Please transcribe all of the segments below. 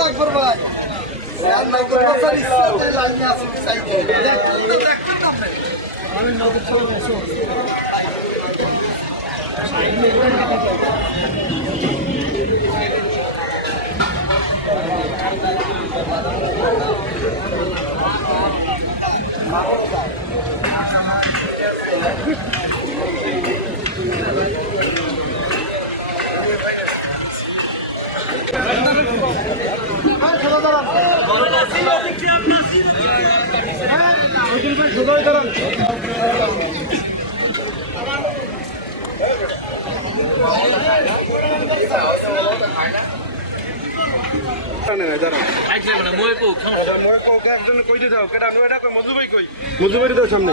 একবার ভাই রান্না করে বসার বসে মজুবাড়ি দাও সামনে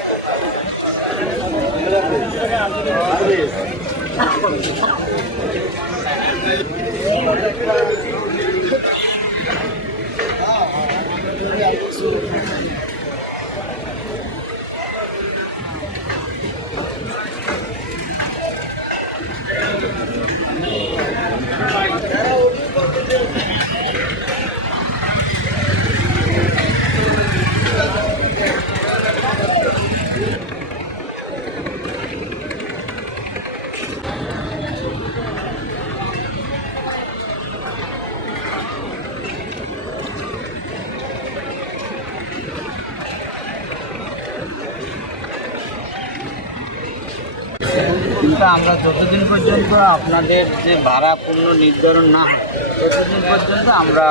কিন্তু আমরা যতদিন পর্যন্ত আপনাদের যে ভাড়া পূর্ণ নির্ধারণ না হয়, ততদিন পর্যন্ত আমরা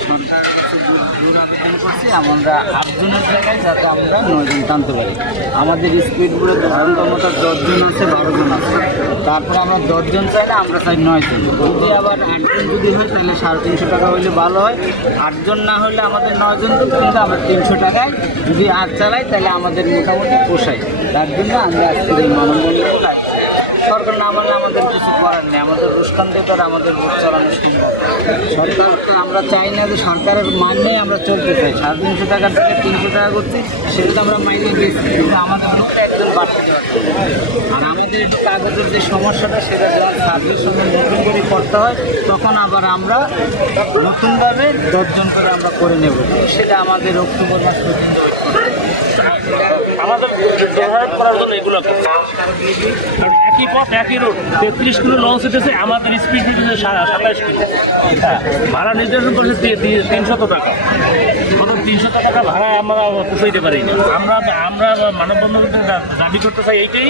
সরকারের আটজনের যাতে আমরা টানতে পারি। আমাদের স্পিডগুলো ধারণ ক্ষমতা দশজন আছে বারো জন আছে। তারপরে আমরা দশজন চাইলে আমরা চাই নয়জন। যদি আবার আটজন যদি হয়, তাহলে সাড়ে তিনশো টাকা হলে ভালো হয়। আটজন না হলে আমাদের নয়জন, কিন্তু আমরা তিনশো টাকায় যদি আট চালাই, তাহলে আমাদের মোটামুটি পোষায়। তার জন্য আমরা আজকের এই সরকার না মানলে আমাদের কিছু করার নেই। আমাদের রুস্কান দিয়ে আমাদের ভোট চালানো সম্ভব। সরকারকে আমরা চাই না যে সরকারের মানলেই আমরা চলতে চাই। সাড়ে তিনশো টাকা থেকে তিনশো টাকা করছি, সেটা তো আমরা মাইনে দিয়েছি। কিন্তু আমাদের লোকটা একজন বাড়তে আর আমাদের কাগজের যে সমস্যাটা, সেটা যখন সার্ভিস সঙ্গে নতুন করে করতে হয়। তখন আবার আমরা নতুনভাবে দশজন করে আমরা করে নেব। সেটা আমাদের অক্টোবর মাস পর্যন্ত। আমাদের করার জন্য এগুলো একই পথ, একই রোড তেত্রিশ কিলো লঞ্চ উঠেছে আমাদের স্পিড দিতেছে সাতাশ কিলো। হ্যাঁ ভাড়া নির্ধারণ করেছে তিনশত টাকা। তিনশো টাকা ভাড়া আমরা পোষাইতে পারি না। আমরা আমরা মানববন্ধন দাবি করতে চাই এইটাই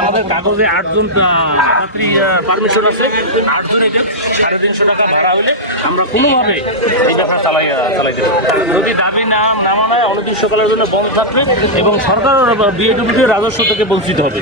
আমাদের কাগজে আটজন যাত্রী পারমিশন আছে। আটজন এটা সাড়ে তিনশো টাকা ভাড়া হলে আমরা কোনোভাবে এই ব্যাপার চালাই চালাইতে পারি যদি দাবি না না মানায় অনির্দিষ্টকালের জন্য বন্ধ থাকবে এবং সরকার বিএডব্লিউডির রাজস্ব থেকে বঞ্চিত হবে।